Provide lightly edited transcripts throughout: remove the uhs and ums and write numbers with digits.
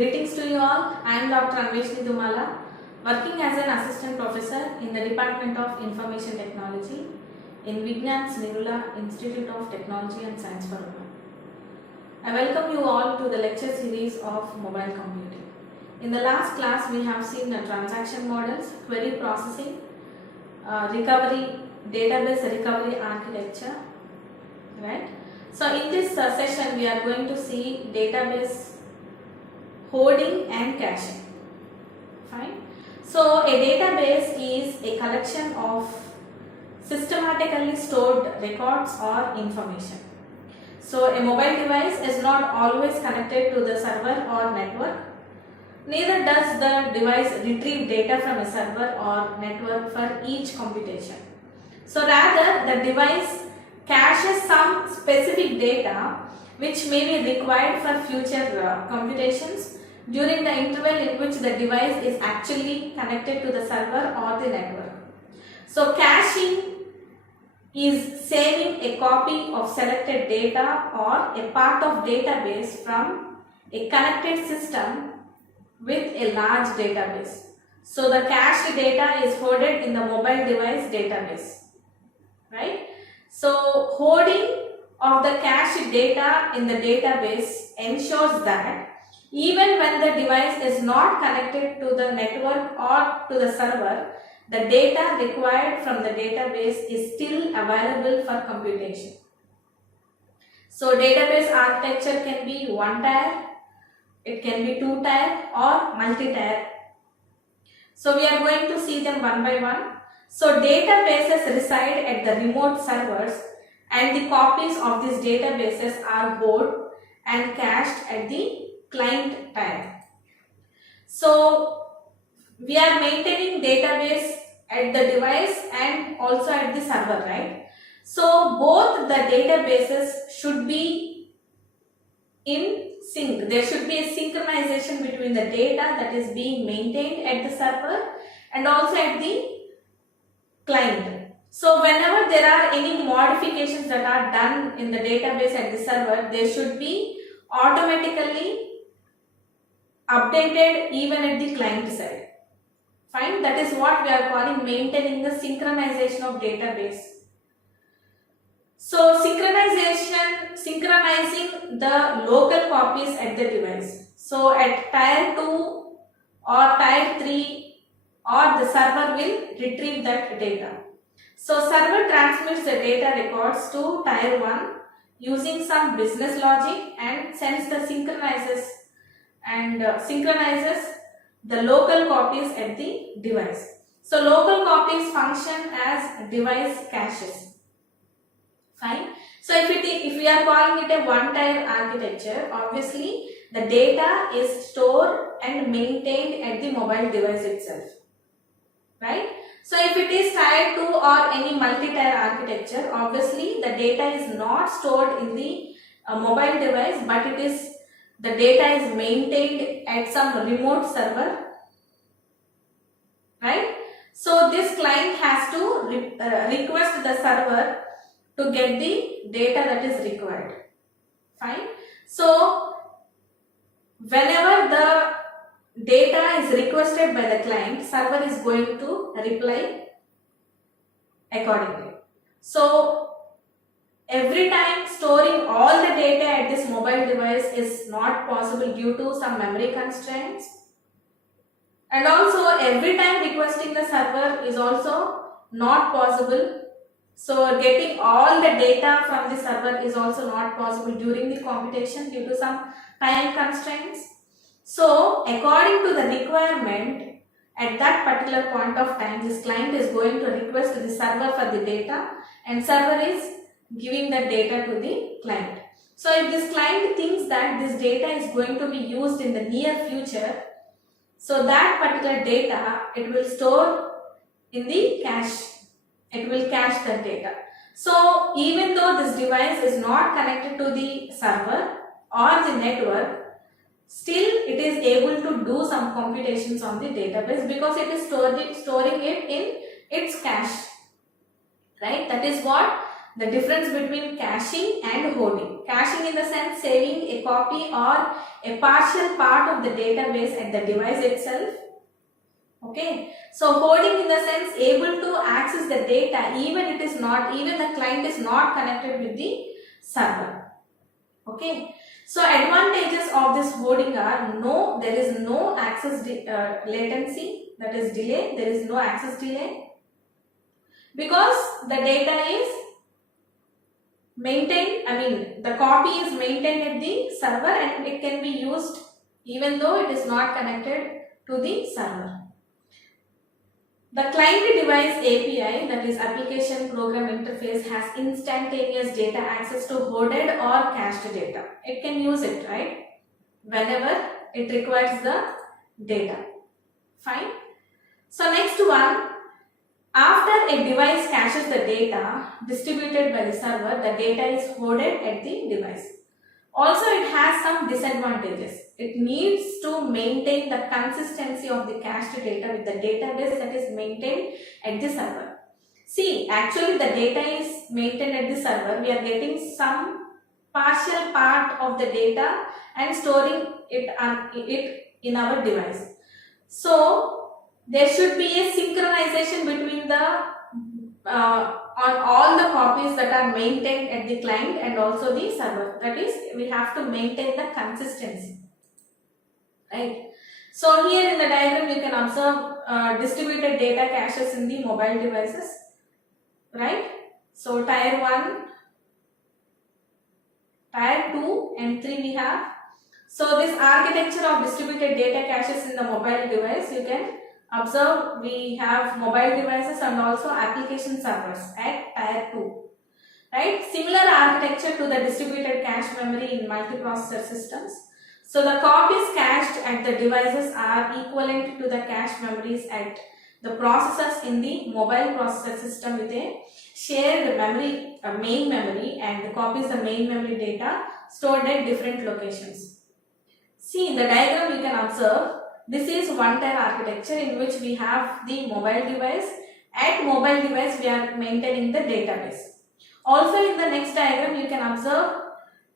Greetings to you all. I am Dr. Anveshni Dumala, working as an assistant professor in the Department of Information Technology in Vignyan's Nirula Institute of Technology and Science for Women. I welcome you all to the lecture series of mobile computing. In the last class, we have seen the transaction models, query processing, database recovery architecture, right? So in this session, we are going to see database hoarding and caching. Fine. So a database is a collection of systematically stored records or information. So a mobile device is not always connected to the server or network. Neither does the device retrieve data from a server or network for each computation. So rather, the device caches some specific data which may be required for future computations during the interval in which the device is actually connected to the server or the network. So caching is saving a copy of selected data or a part of database from a connected system with a large database. So the cached data is hoarded in the mobile device database, right? So hoarding of the cached data in the database ensures that even when the device is not connected to the network or to the server, the data required from the database is still available for computation. So database architecture can be one tier, it can be two tier or multi-tier. So we are going to see them one by one. So databases reside at the remote servers and the copies of these databases are hoarded and cached at the client tier. So we are maintaining database at the device and also at the server, right? So both the databases should be in sync. There should be a synchronization between the data that is being maintained at the server and also at the client. So whenever there are any modifications that are done in the database at the server, they should be automatically updated even at the client side. Fine, that is what we are calling maintaining the synchronization of database. So synchronizing the local copies at the device. So at tier 2 or tier 3 or the server will retrieve that data. So server transmits the data records to tier 1 using some business logic and sends the synchronizes the local copies at the device. So local copies function as device caches. Fine. So if we are calling it a one-tier architecture, obviously the data is stored and maintained at the mobile device itself. Right. So if it is tier 2 or any multi-tier architecture, obviously the data is not stored in the mobile device, but the data is maintained at some remote server, right? So this client has to request the server to get the data that is required. Fine. So whenever the data is requested by the client, server is going to reply accordingly. So every time storing all the data at this mobile device is not possible due to some memory constraints. And also every time requesting the server is also not possible. So getting all the data from the server is also not possible during the computation due to some time constraints. So according to the requirement at that particular point of time, this client is going to request the server for the data and server is giving the data to the client. So if this client thinks that this data is going to be used in the near future, so that particular data it will store in the cache. It will cache the data. So even though this device is not connected to the server or the network, still it is able to do some computations on the database because it is storing it in its cache. Right? That is what the difference between caching and hoarding. Caching in the sense saving a copy or a partial part of the database at the device itself. Okay, so hoarding in the sense able to access the data even the client is not connected with the server. Okay, so advantages of this hoarding are there is no access latency, that is delay, there is no access delay, because the data is maintained, the copy is maintained at the server and it can be used even though it is not connected to the server. The client device API, that is application program interface, has instantaneous data access to hoarded or cached data. It can use it, right, whenever it requires the data. Fine. So next one, after a device caches the data distributed by the server, the data is hoarded at the device. Also, it has some disadvantages. It needs to maintain the consistency of the cached data with the database that is maintained at the server. See, actually the data is maintained at the server. We are getting some partial part of the data and storing it in our device. So, there should be a synchronization between on all the copies that are maintained at the client and also the server. That is, we have to maintain the consistency, right? So here in the diagram you can observe distributed data caches in the mobile devices, right? So tier 1, tier 2 and 3 we have. So this architecture of distributed data caches in the mobile device, you can observe we have mobile devices and also application servers at tier 2, right? Similar architecture to the distributed cache memory in multiprocessor systems. So the copies cached at the devices are equivalent to the cache memories at the processors in the mobile processor system with a shared memory, main memory, and the copies the main memory data stored at different locations. See, in the diagram you can observe this is one tier architecture in which we have the mobile device. At mobile device we are maintaining the database. Also in the next diagram you can observe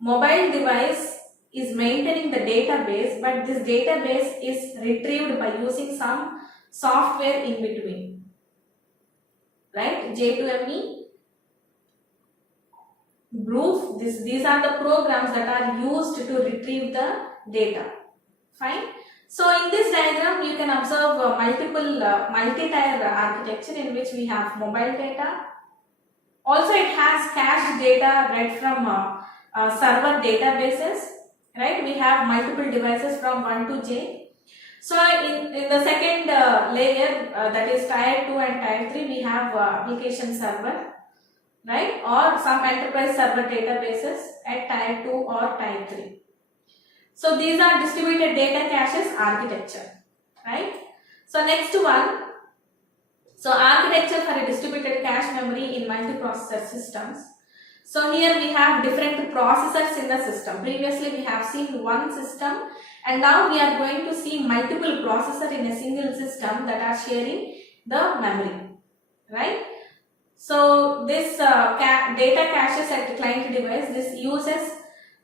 mobile device is maintaining the database, but this database is retrieved by using some software in between, right? J2ME, Groove, these are the programs that are used to retrieve the data. Fine. So in this diagram you can observe multiple multi-tier architecture in which we have mobile data. Also it has cached data read from server databases, right? We have multiple devices from 1 to J. So in the second layer, that is tier 2 and tier 3, we have application server, right, or some enterprise server databases at tier 2 or tier 3. So these are distributed data caches architecture, right? So next one, so architecture for a distributed cache memory in multiprocessor systems. So here we have different processors in the system. Previously we have seen one system and now we are going to see multiple processors in a single system that are sharing the memory, right? So this data caches at the client device, this uses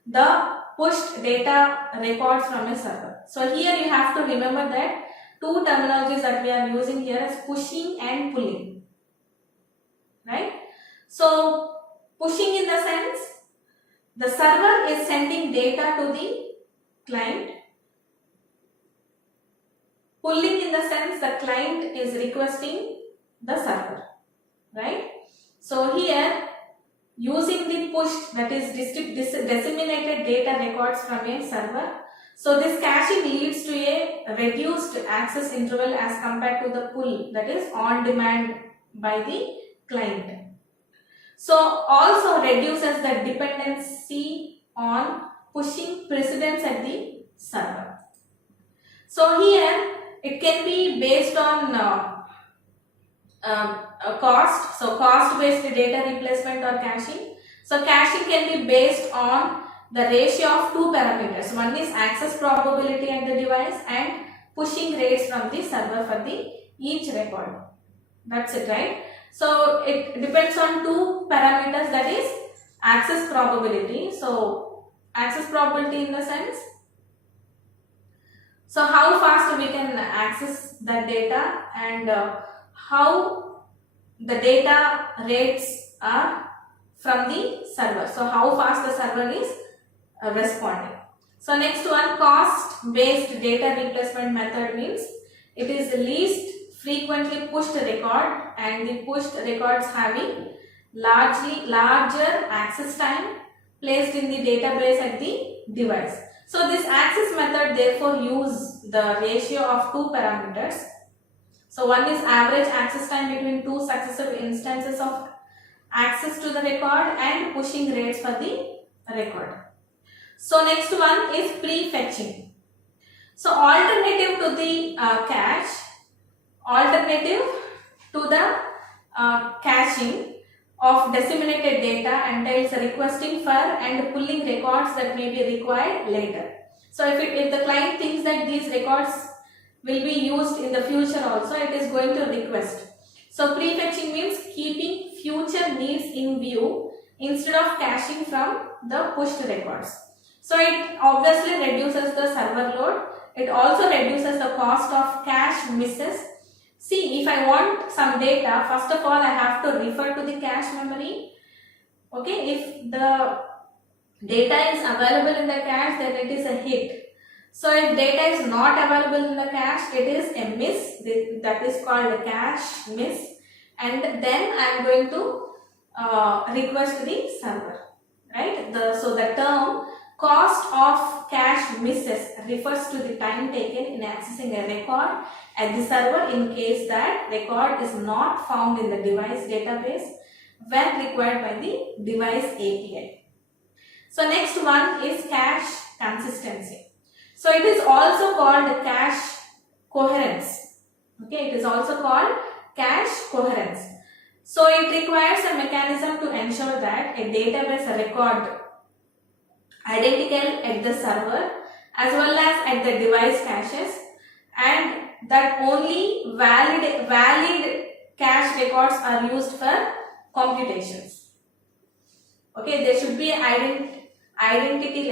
the pushed data records from a server. So here you have to remember that two terminologies that we are using here is pushing and pulling, right? So pushing in the sense the server is sending data to the client. Pulling in the sense the client is requesting the server, right? So here using the push, that is disseminated data records from a server. So this caching leads to a reduced access interval as compared to the pull, that is on demand by the client. So also reduces the dependency on pushing precedence at the server. So here it can be based on cost. So cost based data replacement or caching. So caching can be based on the ratio of two parameters. One is access probability at the device and pushing rates from the server for the each record. That's it, right? So it depends on two parameters, that is access probability. So access probability in the sense, so how fast we can access the data, and how the data rates are from the server. So how fast the server is responding. So next one, cost based data replacement method means it is the least frequently pushed record, and the pushed records having larger access time placed in the database at the device. So this access method therefore use the ratio of two parameters. So one is average access time between two successive instances of access to the record, and pushing rates for the record. So next one is prefetching. So alternative to the cache, alternative to the caching of disseminated data entails requesting for and pulling records that may be required later. So if the client thinks that these records will be used in the future also, it is going to request. So prefetching means keeping future needs in view instead of caching from the pushed records. So it obviously reduces the server load. It also reduces the cost of cache misses. See, if I want some data, first of all I have to refer to the cache memory. Okay, if the data is available in the cache, then it is a hit. So if data is not available in the cache, it is a miss. That is called a cache miss. And then I am going to request the server, right? So the term cost of cache misses refers to the time taken in accessing a record at the server in case that record is not found in the device database when required by the device API. So next one is cache consistency. So it is also called cache coherence. Okay, it is also called cache coherence. So it requires a mechanism to ensure that a database record identical at the server as well as at the device caches, and that only valid cache records are used for computations. Okay, there should be identity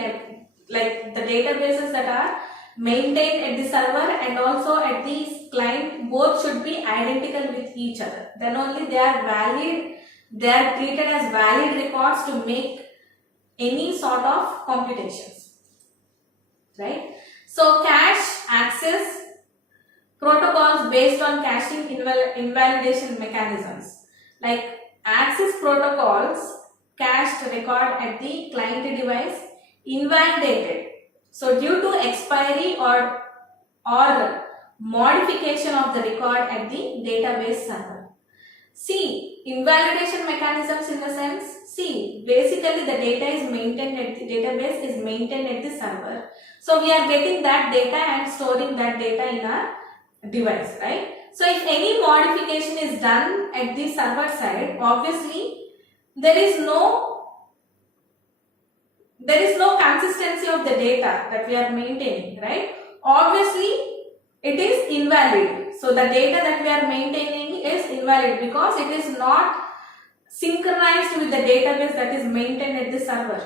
like the databases that are maintained at the server and also at the client, both should be identical with each other. Then only they are valid, they are treated as valid records to make any sort of computations, right? So cache access protocols based on caching invalidation mechanisms, like access protocols cached record at the client device invalidated. So due to expiry or modification of the record at the database server. See, invalidation mechanisms in the sense, see, basically the data is maintained at the database is maintained at the server. So we are getting that data and storing that data in our device, right? So if any modification is done at the server side, obviously there is no consistency of the data that we are maintaining, right? Obviously it is invalid. So the data that we are maintaining is invalid because it is not synchronized with the database that is maintained at the server,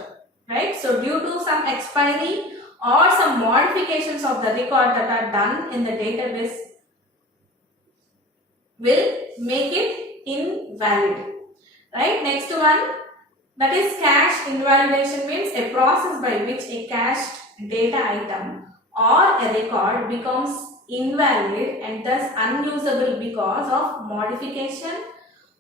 right? So due to some expiry or some modifications of the record that are done in the database will make it invalid, right? Next one, that is cache invalidation, means a process by which a cached data item or a record becomes invalid and thus unusable because of modification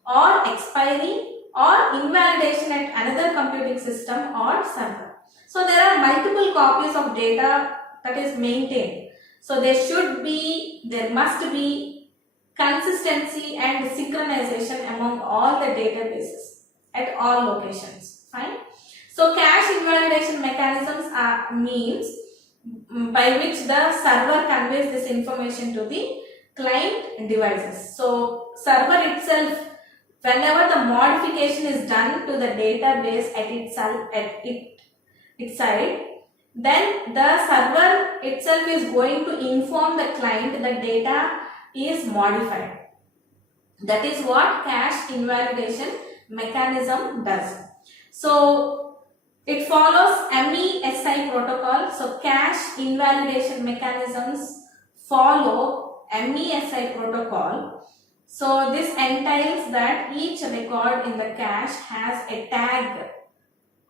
or expiry or invalidation at another computing system or server. So there are multiple copies of data that is maintained. So there must be consistency and synchronization among all the databases at all locations. Fine. So cache invalidation mechanisms are means by which the server conveys this information to the client devices. So server itself, whenever the modification is done to the database at its side, then the server itself is going to inform the client that data is modified. That is what cache invalidation mechanism does. So it follows MESI protocol. So cache invalidation mechanisms follow MESI protocol. So this entails that each record in the cache has a tag.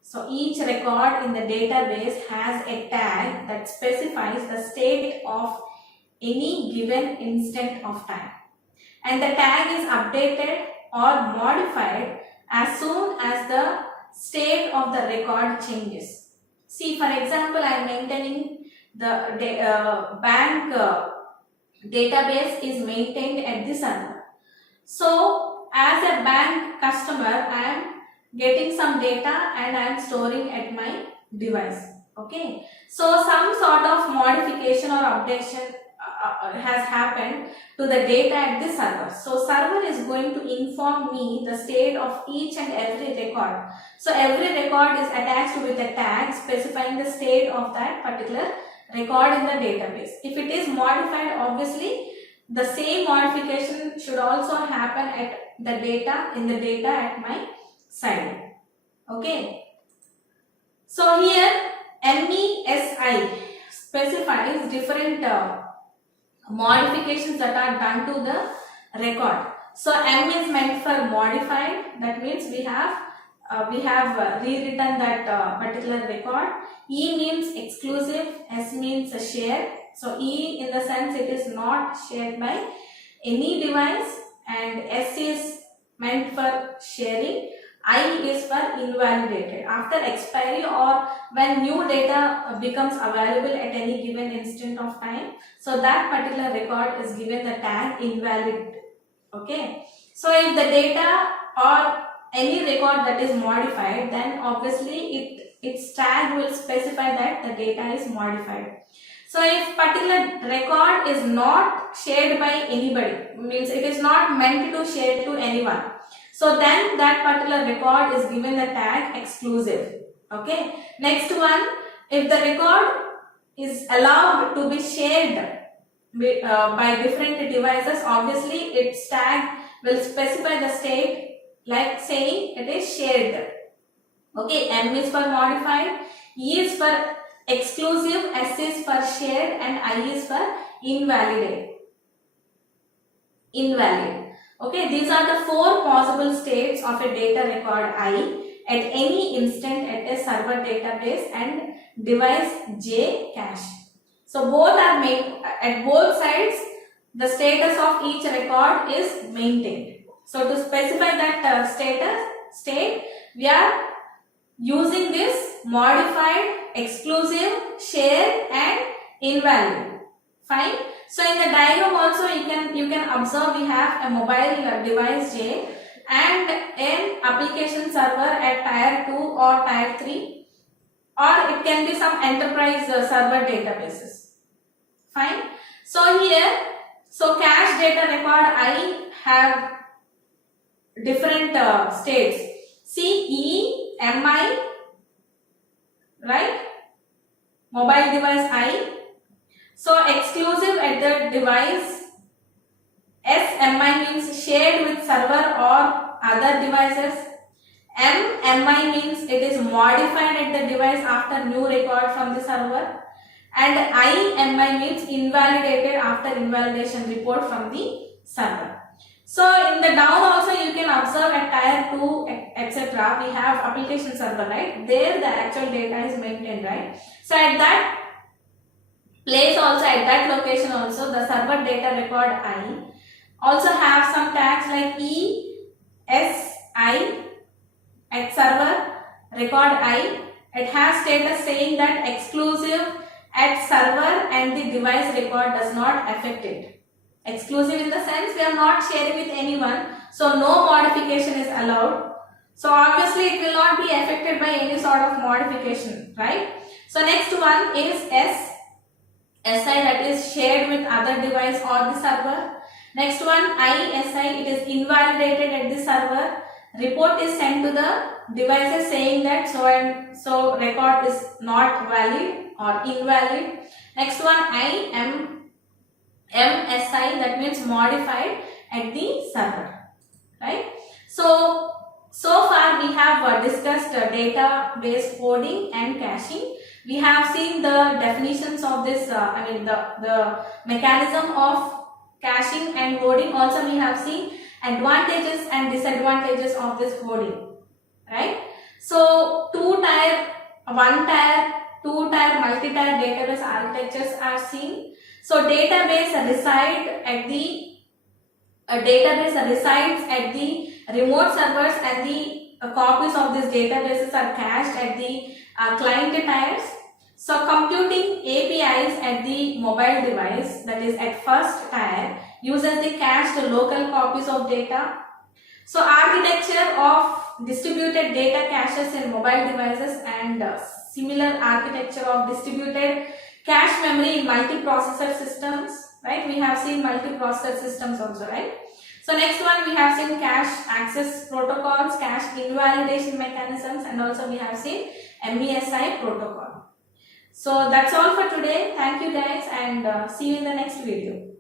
So each record in the database has a tag that specifies the state of any given instant of time. And the tag is updated or modified as soon as the state of the record changes. See, for example, I am maintaining the bank database is maintained at the server. So, as a bank customer, I am getting some data and I am storing at my device. Okay. So, some sort of modification or updation has happened to the data at the server. So server is going to inform me the state of each and every record. So every record is attached with a tag specifying the state of that particular record in the database. If it is modified, obviously the same modification should also happen at the data at my side. Okay. So here MESI specifies different modifications that are done to the record. So M is meant for modified. That means we have rewritten that particular record. E means exclusive. S means shared. So E in the sense it is not shared by any device, and S is meant for sharing. I is for invalidated. After expiry or when new data becomes available at any given instant of time, so that particular record is given the tag invalid. Okay. So if the data or any record that is modified, then obviously its tag will specify that the data is modified. So if particular record is not shared by anybody, means it is not meant to share to anyone, so then that particular record is given the tag exclusive. Okay. Next one, if the record is allowed to be shared by different devices, obviously its tag will specify the state like saying it is shared. Okay. M is for modified, E is for exclusive, S is for shared, and I is for invalid. Okay, these are the four possible states of a data record I at any instant at a server database and device J cache. So both are made at both sides. The status of each record is maintained. So to specify that state, we are using this modified, exclusive, shared, and invalid. Fine. So in the diagram also you can observe we have a mobile device J and an application server at tier 2 or tier 3, or it can be some enterprise server databases. Fine. So here, so cache data record I have different states. C, E, MI, right? Mobile device I. So exclusive at the device. S, MI means shared with server or other devices. MI means it is modified at the device after new record from the server. And MI means invalidated after invalidation report from the server. So in the down also you can observe at tier 2 etc. we have application server, right? There the actual data is maintained, right? So at that place also, at that location also, the server data record I also have some tags like E, S, I at server record I. It has status saying that exclusive at server and the device record does not affect it. Exclusive in the sense we are not sharing with anyone, so no modification is allowed. So obviously it will not be affected by any sort of modification, right? So next one is S, SI, that is shared with other device or the server. Next one ISI, it is invalidated at the server. Report is sent to the devices saying that so and so record is not valid or invalid. Next one MSI, that means modified, at the server, right? So far we have discussed database hoarding and caching. We have seen the definitions of this, the mechanism of caching and hoarding. Also we have seen advantages and disadvantages of this hoarding, right? So two-tier, one-tier, two-tier, multi-tier database architectures are seen. So database resides at the remote servers, and the copies of these databases are cached at the client tiers. So computing APIs at the mobile device, that is at first tier, uses the cached local copies of data. So architecture of distributed data caches in mobile devices and similar architecture of distributed cache memory in multiprocessor systems, right? We have seen multiprocessor systems also, right? So next one we have seen cache access protocols, cache invalidation mechanisms, and also we have seen MESI protocol. So that's all for today. Thank you guys, and see you in the next video.